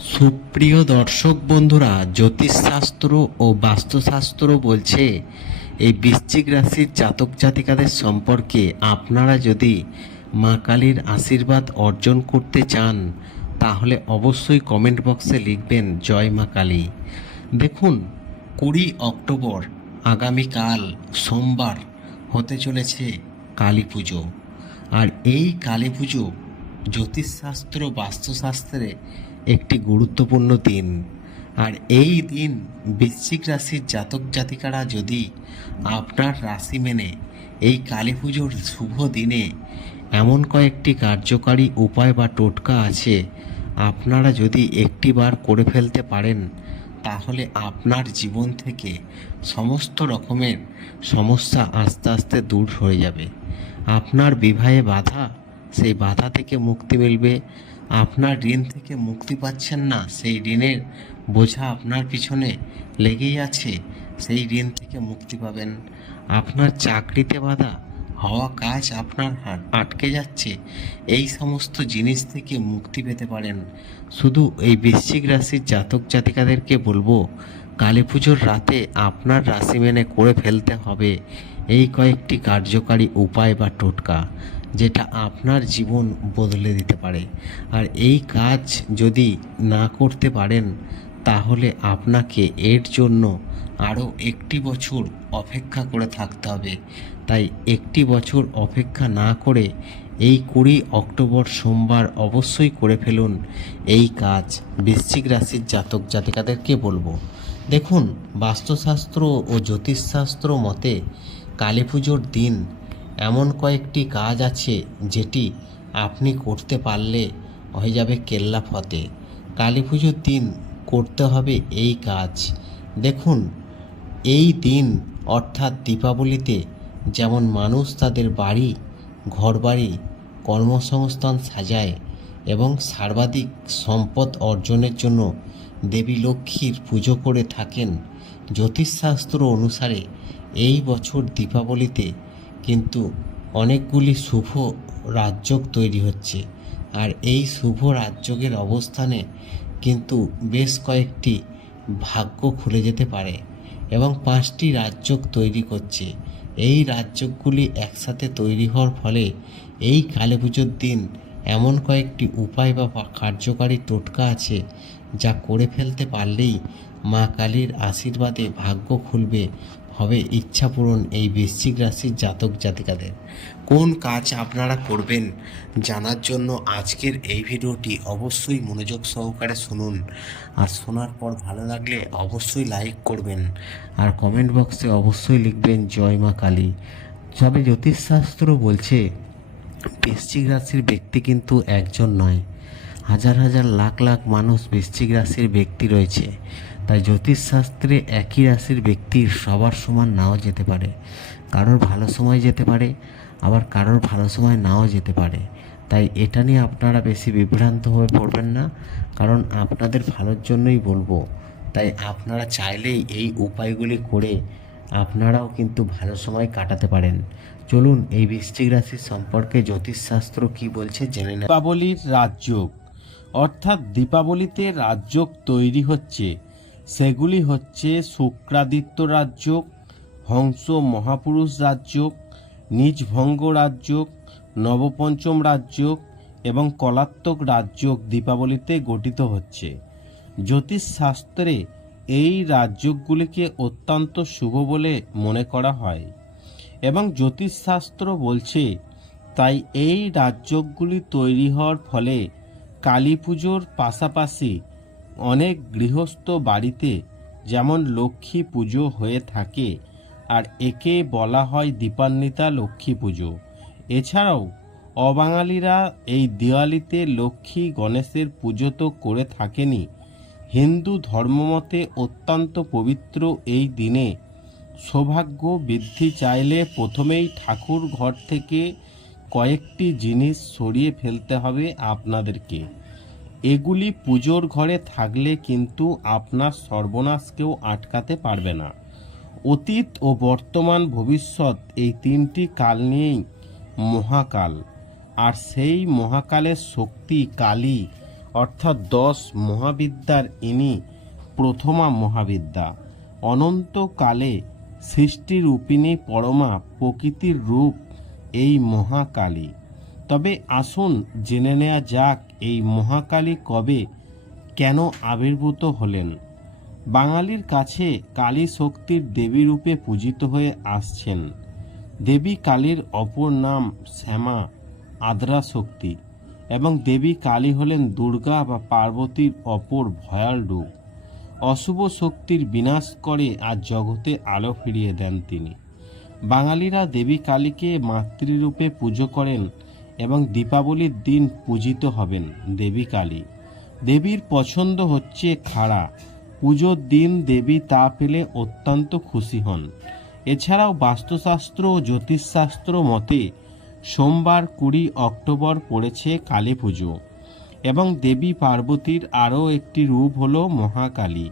সুপ্রিয় দর্শক বন্ধুরা, জ্যোতিষশাস্ত্র ও বাস্তুশাস্ত্র বলছে, এই বৃশ্চিক রাশির জাতক জাতিকাদের সম্পর্কে আপনারা যদি মা কালীর আশীর্বাদ অর্জন করতে চান, তাহলে অবশ্যই কমেন্ট বক্সে লিখবেন, জয় মা কালী। দেখুন, কুড়ি অক্টোবর আগামীকাল সোমবার হতে চলেছে কালী পুজো। আর এই কালী পুজো জ্যোতিষশাস্ত্র, বাস্তুশাস্ত্রে একটি গুরুত্বপূর্ণ দিন। আর এই দিন বৃশ্চিক রাশির জাতক জাতিকারা যদি আপনার রাশি মেনে এই কালী পুজোর শুভ দিনে এমন কয়েকটি কার্যকারী উপায় বা টোটকা আছে, আপনারা যদি একটিবার করে ফেলতে পারেন, তাহলে আপনার জীবন থেকে সমস্ত রকমের সমস্যা আস্তে আস্তে দূর হয়ে যাবে। আপনার বিবাহে বাধা, সেই বাধা থেকে মুক্তি মিলবে। আপনার ঋণ থেকে মুক্তি পাচ্ছেন না, সেই ঋণের বোঝা আপনার পিছনে লেগেই আছে, সেই ঋণ থেকে মুক্তি পাবেন। আপনার চাকরিতে বাধা হওয়া কাজ আপনার আটকে যাচ্ছে, এই সমস্ত জিনিস থেকে মুক্তি পেতে পারেন। শুধু এই বৃশ্চিক রাশির জাতক জাতিকাদেরকে বলব, কালী পুজোর রাতে আপনার রাশি মেনে করে ফেলতে হবে। এই কয়েকটি কার্যকারী উপায় বা টোটকা। যেটা আপনার জীবন বদলে দিতে পারে। আর এই কাজ যদি না করতে পারেন, তাহলে আপনাকে এর জন্য আরও একটি বছর অপেক্ষা করে থাকতে হবে। তাই একটি বছর অপেক্ষা না করে এই কুড়ি অক্টোবর সোমবার অবশ্যই করে ফেলুন। এই কাজ বৃশ্চিক রাশির জাতক জাতিকাদেরকে বলব। দেখুন, বাস্তুশাস্ত্র ও জ্যোতিষশাস্ত্র মতে কালী পুজোর দিন এমন কয়েকটি কাজ আছে যেটি আপনি করতে পারলে হয়ে যাবে কেল্লা ফতে। কালী পুজোর দিন করতে হবে এই কাজ। দেখুন, এই দিন অর্থাৎ দীপাবলিতে যেমন মানুষ তাদের বাড়ি, ঘরবাড়ি, কর্মসংস্থান সাজায় এবং সর্বাধিক সম্পদ অর্জনের জন্য দেবী লক্ষ্মীর পুজো করে থাকেন, জ্যোতিষশাস্ত্র অনুসারে এই বছর দীপাবলিতে কিন্তু অনেকগুলি শুভ রাজযোগ তৈরি হচ্ছে। আর এই শুভ রাজযোগের অবস্থানে কিন্তু বেশ কয়েকটি ভাগ্য খুলে যেতে পারে এবং পাঁচটি রাজযোগ তৈরি করছে। এই রাজযোগগুলি একসাথে তৈরি হওয়ার ফলে এই কালী পুজোর দিন এমন কয়েকটি উপায় বা কার্যকারী টোটকা আছে যা করে ফেলতে পারলেই মা কালীর আশীর্বাদে ভাগ্য খুলবে হবে ইচ্ছা পূরণ এই বৃশ্চিক রাশির জাতক জাতিকাদের। কোন কাজ আপনারা করবেন জানার জন্য আজকের এই ভিডিওটি অবশ্যই মনোযোগ সহকারে শুনুন। আর শোনার পর ভালো লাগলে অবশ্যই লাইক করবেন। আর কমেন্ট বক্সে অবশ্যই লিখবেন, জয় মা কালী। তবে জ্যোতিষশাস্ত্র বলছে, বৃশ্চিক রাশির ব্যক্তি কিন্তু একজন নয়। হাজার হাজার লাখ লাখ মানুষ বৃশ্চিক রাশির ব্যক্তি রয়েছে। তাই জ্যোতিষশাস্ত্রে একই রাশির ব্যক্তির সবার সমান নাও যেতে পারে। কারোর ভালো সময় যেতে পারে, আবার কারোর ভালো সময় নাও যেতে পারে। তাই এটা নিয়ে আপনারা বেশি বিভ্রান্ত হয়ে পড়বেন না, কারণ আপনাদের ভালোর জন্যই বলব। তাই আপনারা চাইলেই এই উপায়গুলি করে আপনারাও কিন্তু ভালো সময় কাটাতে পারেন। চলুন এই বৃশ্চিক রাশির সম্পর্কে জ্যোতিষশাস্ত্র কি বলছে জেনে নেব দীপাবলির রাজযোগ, অর্থাৎ দীপাবলিতে রাজযোগ তৈরি হচ্ছে। সেগুলি হচ্ছে শুক্রাদিত্য রাজযোগ হংস মহাপুরুষ রাজযোগ নিজভঙ্গ রাজযোগ নবপঞ্চম রাজযোগ এবং কলাত্মক রাজযোগ দীপাবলিতে গঠিত হচ্ছে। জ্যোতিষশাস্ত্রে এই রাজযোগগুলিকে অত্যন্ত শুভ বলে মনে করা হয় এবং জ্যোতিষশাস্ত্র বলছে, তাই এই রাজযোগগুলি তৈরি হওয়ার ফলে কালী পুজোর পাশাপাশি অনেক গৃহস্থ বাড়িতে যেমন লক্ষ্মী পুজো হয়ে থাকে, আর একে বলা হয় দীপান্বিতা লক্ষ্মী পুজো। এছাড়াও, অবাঙালিরা এই দিওয়ালিতে লক্ষ্মী গণেশের পুজো তো করে থাকেনি। হিন্দু ধর্মমতে অত্যন্ত পবিত্র এই দিনে সৌভাগ্য বৃদ্ধি চাইলে প্রথমেই ঠাকুর ঘর থেকে কয়েকটি জিনিস সরিয়ে ফেলতে হবে আপনাদেরকে। এগুলি পুজোর ঘরে থাকলে কিন্তু আপনার সর্বনাশকেও আটকাতে পারবে না। অতীত ও বর্তমান ভবিষ্যৎ এই তিনটি কাল নিয়েই মহাকাল, আর সেই মহাকালের শক্তি কালী অর্থাৎ দশ মহাবিদ্যার ইনি প্রথমা মহাবিদ্যা। অনন্তকালে সৃষ্টিরূপিণী পরমা প্রকৃতির রূপ এই মহাকালী তবে আসুন জেনে নেওয়া যাক এই মহাকালী কবে কেন আবির্ভূত হলেন। বাঙালির কাছে কালী শক্তির দেবী রূপে পূজিত হয়ে আসছেন। দেবী কালীর অপর নাম শ্যামা আদ্রা শক্তি এবং দেবী কালী হলেন দুর্গা বা পার্বতীর অপর ভয়াল রূপ। অশুভ শক্তির বিনাশ করে আর জগতে আলো ফিরিয়ে দেন তিনি। বাঙালিরা দেবী কালীকে মাতৃরূপে পুজো করেন এবং দীপাবলির দিন পূজিত হবেন দেবী কালী। দেবীর পছন্দ হচ্ছে খাড়া। পুজোর দিন দেবী তা পেলে অত্যন্ত খুশি হন। এছাড়াও বাস্তুশাস্ত্র ও জ্যোতিষশাস্ত্র মতে, সোমবার কুড়ি অক্টোবর পড়েছে কালী পুজো এবং দেবী পার্বতীর আরও একটি রূপ হল মহাকালী।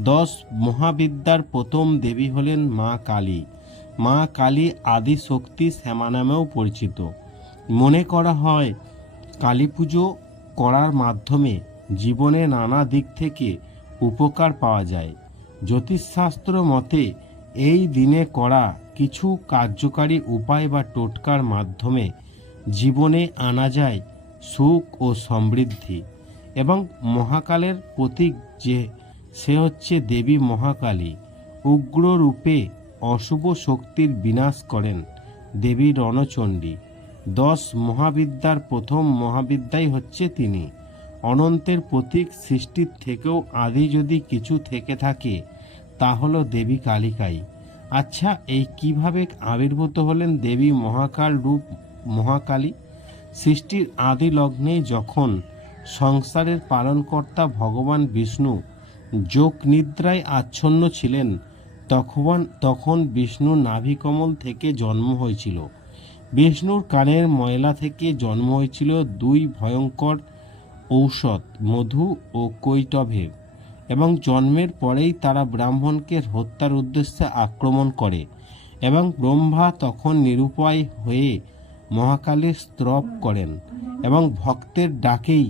দশ মহাবিদ্যার প্রথম দেবী হলেন মা কালী। মা কালী আদি শক্তি শ্যামা নামেও পরিচিত। মনে করা হয়, কালী পুজো করার মাধ্যমে জীবনে নানা দিক থেকে উপকার পাওয়া যায়। জ্যোতিষশাস্ত্র মতে, এই দিনে করা কিছু কার্যকারী উপায় বা টোটকার মাধ্যমে জীবনে আনা যায় সুখ ও সমৃদ্ধি এবং মহাকালের প্রতীক যে, সে হচ্ছে দেবী মহাকালী। উগ্র রূপে অশুভ শক্তির বিনাশ করেন দেবী রণচণ্ডী। দশ মহাবিদ্যার প্রথম মহাবিদ্যাই হচ্ছে তিনি। অনন্তের প্রতীক সৃষ্টির থেকেও আদি যদি কিছু থেকে থাকে, তা হলো দেবী কালিকাই। আচ্ছা এই কীভাবে আবির্ভূত হলেন দেবী মহাকাল রূপ মহাকালী? সৃষ্টির আদি লগ্নে যখন সংসারের পালনকর্তা ভগবান বিষ্ণু যোগ নিদ্রায় আচ্ছন্ন ছিলেন, তখন তখন বিষ্ণুর নাভিকমল থেকে জন্ম হয়েছিল। বিষ্ণুর কানের ময়লা থেকে জন্ম হয়েছিল দুই ভয়ঙ্কর ঔষধ, মধু ও কৈটভের এবং জন্মের পরেই তারা ব্রাহ্মণকে হত্যার উদ্দেশ্যে আক্রমণ করে এবং ব্রহ্মা তখন নিরুপায় হয়ে মহাকালীর স্তব করেন এবং ভক্তের ডাকেই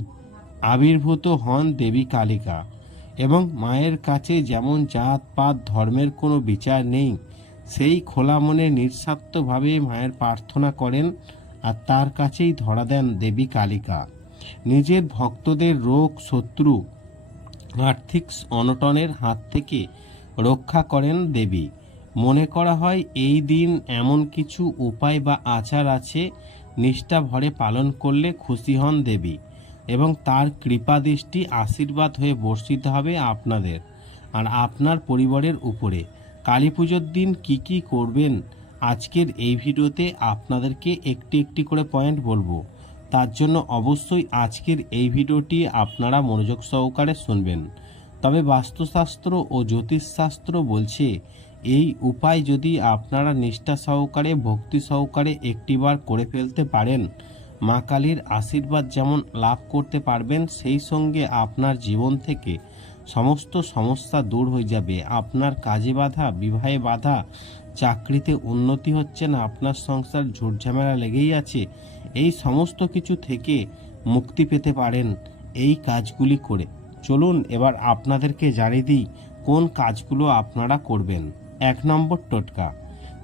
আবির্ভূত হন দেবী কালিকা। এবং মায়ের কাছে যেমন জাত পাত ধর্মের কোনো বিচার নেই সেই খোলা মনে নিঃস্বার্থভাবে মায়ের প্রার্থনা করেন আর তার কাছেই ধরা দেন দেবী কালিকা। নিজের ভক্তদের রোগ, শত্রু, আর্থিক অনটনের হাত থেকে রক্ষা করেন দেবী। মনে করা হয়, এই দিন এমন কিছু উপায় বা আচার আছে, নিষ্ঠা ভরে পালন করলে খুশি হন দেবী এবং তার কৃপা দৃষ্টি আশীর্বাদ হয়ে বর্ষিত হবে আপনাদের আর আপনার পরিবারের উপরে। কালী পুজোর দিন কি কি করবেন, আজকের এই ভিডিওতে আপনাদেরকে একটি একটি করে পয়েন্ট বলব। তার জন্য অবশ্যই আজকের এই ভিডিওটি আপনারা মনোযোগ সহকারে শুনবেন। তবে বাস্তুশাস্ত্র ও জ্যোতিষশাস্ত্র বলছে, এই উপায় যদি আপনারা নিষ্ঠা সহকারে, ভক্তি সহকারে একটিবার করে ফেলতে পারেন, মা কালীর আশীর্বাদ যেমন লাভ করতে পারবেন, সেই সঙ্গে আপনার জীবন থেকে সমস্ত সমস্যা দূর হয়ে যাবে। আপনার কাজে বাধা, বিবাহে বাধা, চাকরিতে উন্নতি হচ্ছে না, আপনার সংসার ঝুটঝামেলা লেগেই আছে, এই সমস্ত কিছু থেকে মুক্তি পেতে পারেন এই কাজগুলি করে। চলুন এবার আপনাদেরকে জানিয়ে দিই কোন কাজগুলো আপনারা করবেন। এক নম্বর টোটকা।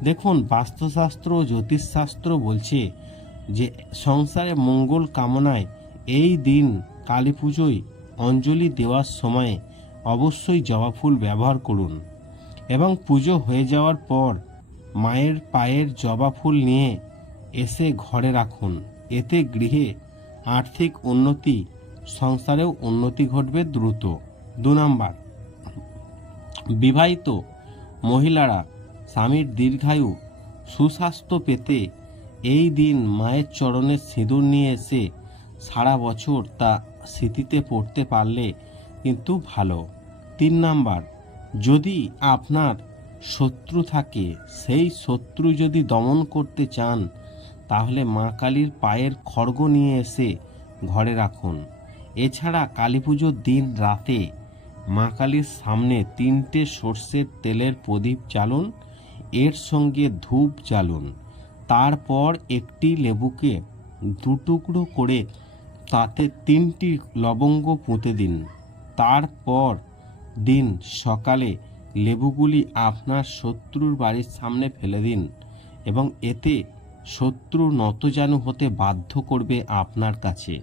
দেখুন, বাস্তুশাস্ত্র ও জ্যোতিষশাস্ত্র বলছে যে, সংসারে মঙ্গল কামনায় এই দিন কালী পুজোয় অঞ্জলি দেওয়ার সময় অবশ্যই জবা ফুল ব্যবহার করুন এবং পুজো হয়ে যাওয়ার পর মায়ের পায়ের জবা ফুল নিয়ে এসে ঘরে রাখুন। এতে গৃহে আর্থিক উন্নতি, সংসারেও উন্নতি ঘটবে দ্রুত। দু নম্বর, বিবাহিত মহিলারা স্বামীর দীর্ঘায়ু, সুস্বাস্থ্য পেতে এই দিন মায়ের চরণে সিঁদুর নিয়ে এসে সারা বছর তা স্মৃতিতে পড়তে পারলে কিন্তু ভালো। তিন নাম্বার, যদি আপনার শত্রু থাকে, সেই শত্রু যদি দমন করতে চান, তাহলে মা কালীর পায়ের খড়গ নিয়ে এসে ঘরে রাখুন। এছাড়া কালী পুজোর দিন রাতে মা কালীর সামনে তিনটে সর্ষের তেলের প্রদীপ জ্বালুন, এর সঙ্গে ধূপ জ্বালুন। তারপর একটি লেবুকে দুটুকরো করে তাতে তিনটি লবঙ্গ পুঁতে দিন। তারপর দিন সকালে লেবুগুলি আপনার শত্রুর বাড়ির সামনে ফেলে দিন এবং এতে শত্রু নতজানু হতে বাধ্য করবে আপনার কাছে।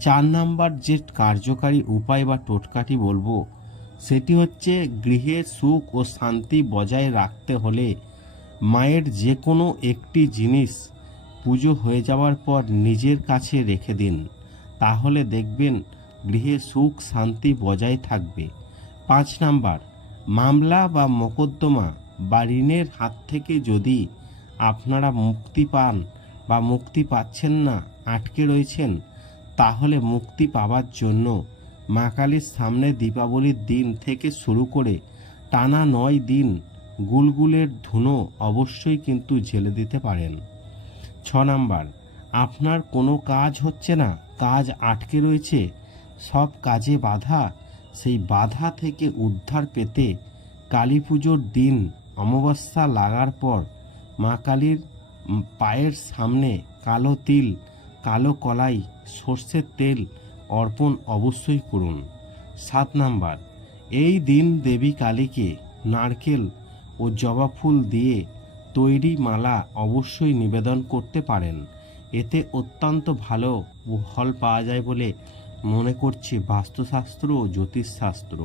চার নাম্বার যে কার্যকারী উপায় বা টোটকাটি বলব, সেটি হচ্ছে গৃহে সুখ ও শান্তি বজায় রাখতে হলে মায়ের যে কোনো একটি জিনিস পুজো হয়ে যাওয়ার পর নিজের কাছে রেখে দিন। তাহলে দেখবেন গৃহে সুখ শান্তি বজায় থাকবে। পাঁচ নাম্বার, মামলা বা মোকদ্দমা বা ঋণের হাত থেকে যদি আপনারা মুক্তি পান বা মুক্তি পাচ্ছেন না, আটকে রয়েছেন, তাহলে মুক্তি পাওয়ার জন্য মা কালীর সামনে দীপাবলির দিন থেকে শুরু করে টানা নয় দিন গুলগুলের ধুনো অবশ্যই কিন্তু ঝেলে দিতে পারেন। ছ নাম্বার আপনার কোনো কাজ হচ্ছে না, কাজ আটকে রয়েছে, সব কাজে বাধা, সেই বাধা থেকে উদ্ধার পেতে কালী পুজোর দিন অমাবস্যা লাগার পর মা কালীর পায়ের সামনে কালো তিল, কালো কলাই, সর্ষের তেল অর্পণ অবশ্যই করুন। সাত নাম্বার, এই দিন দেবী কালীকে নারকেল ও জবা ফুল দিয়ে তৈরি মালা অবশ্যই নিবেদন করতে পারেন। এতে অত্যন্ত ভালো ফল পাওয়া যায় বলে মনে করছে বাস্তুশাস্ত্র ও জ্যোতিষশাস্ত্র।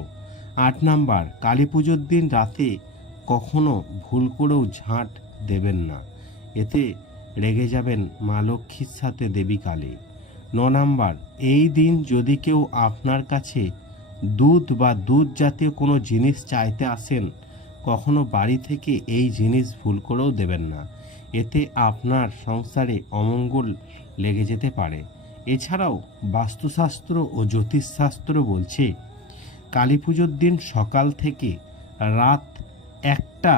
আট নাম্বার কালী পুজোর দিন রাতে কখনো ভুল করেও ঝাঁট দেবেন না। এতে রেগে যাবেন মা লক্ষ্মীর সাথে দেবী কালী ন নাম্বার, এই দিন যদি কেউ আপনার কাছে দুধ বা দুধ জাতীয় কোনো জিনিস চাইতে আসেন, কখনো বাড়ি থেকে এই জিনিস ভুল করেও দেবেন না। এতে আপনার সংসারে অমঙ্গল লেগে যেতে পারে। এছাড়াও বাস্তুশাস্ত্র ও জ্যোতিষশাস্ত্র বলছে কালী পুজোর দিন সকাল থেকে রাত একটা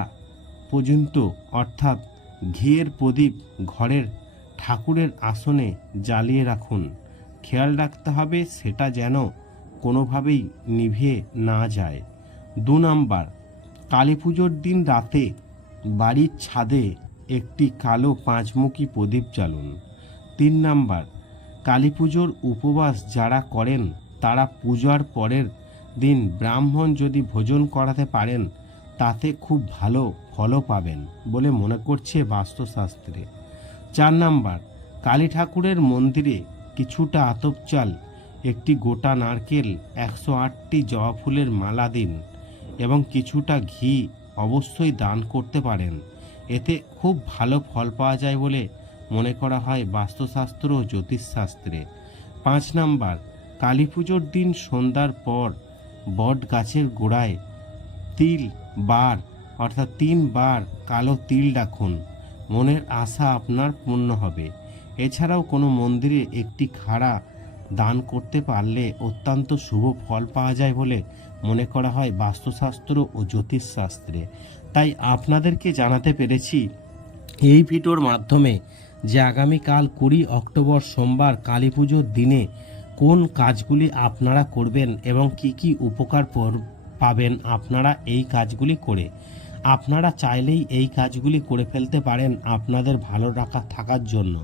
পর্যন্ত, অর্থাৎ ঘিয়ের প্রদীপ ঘরের ঠাকুরের আসনে জ্বালিয়ে রাখুন। খেয়াল রাখতে হবে সেটা যেন কোনোভাবেই নিভে না যায়। দু নাম্বার কালী পুজোর দিন রাতে বাড়ির ছাদে একটি কালো পাঁচমুখী প্রদীপ জ্বালুন। তিন নাম্বার কালী পুজোর উপবাস যারা করেন, তারা পূজার পরের দিন ব্রাহ্মণ যদি ভোজন করাতে পারেন, তাতে খুব ভালো ফলও পাবেন বলে মনে করছে বাস্তুশাস্ত্রে। চার নাম্বার কালী ঠাকুরের মন্দিরে কিছুটা আতপ চাল একটি গোটা নারকেল, একশো আটটি জবা ফুলের মালা দিন এবং কিছুটা ঘি অবশ্যই দান করতে পারেন। এতে খুব ভালো ফল পাওয়া যায় বলে মনে করা হয় বাস্তুশাস্ত্র ও জ্যোতিষশাস্ত্রে। পাঁচ নাম্বার, কালী পুজোর দিন সন্ধ্যার পর বট গাছের গোড়ায় তিল, বার, অর্থাৎ তিনবার কালো তিল রাখুন। মনের আশা আপনার পূর্ণ হবে। এছাড়াও কোনো মন্দিরে একটি খাড়া দান করতে পারলে অত্যন্ত শুভ ফল পাওয়া যায় বলে মনে করা হয় বাস্তুশাস্ত্র ও জ্যোতিষশাস্ত্রে। তাই আপনাদেরকে জানাতে পেরেছি, এই ভিডিওর মাধ্যমে যে আগামীকাল কুড়ি অক্টোবর সোমবার কালী পুজোর দিনে কোন কাজগুলি আপনারা করবেন এবং কি কি উপকার পাবেন আপনারা এই কাজগুলি করে। আপনারা চাইলেই এই কাজগুলি করে ফেলতে পারেন আপনাদের ভালো রাখা থাকার জন্য।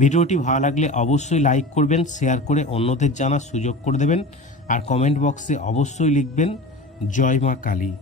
ভিডিওটি ভালো লাগলে অবশ্যই লাইক করবেন, শেয়ার করে অন্যদের জানার সুযোগ করে দেবেন, আর কমেন্ট বক্সে অবশ্যই লিখবেন, জয় মা কালী।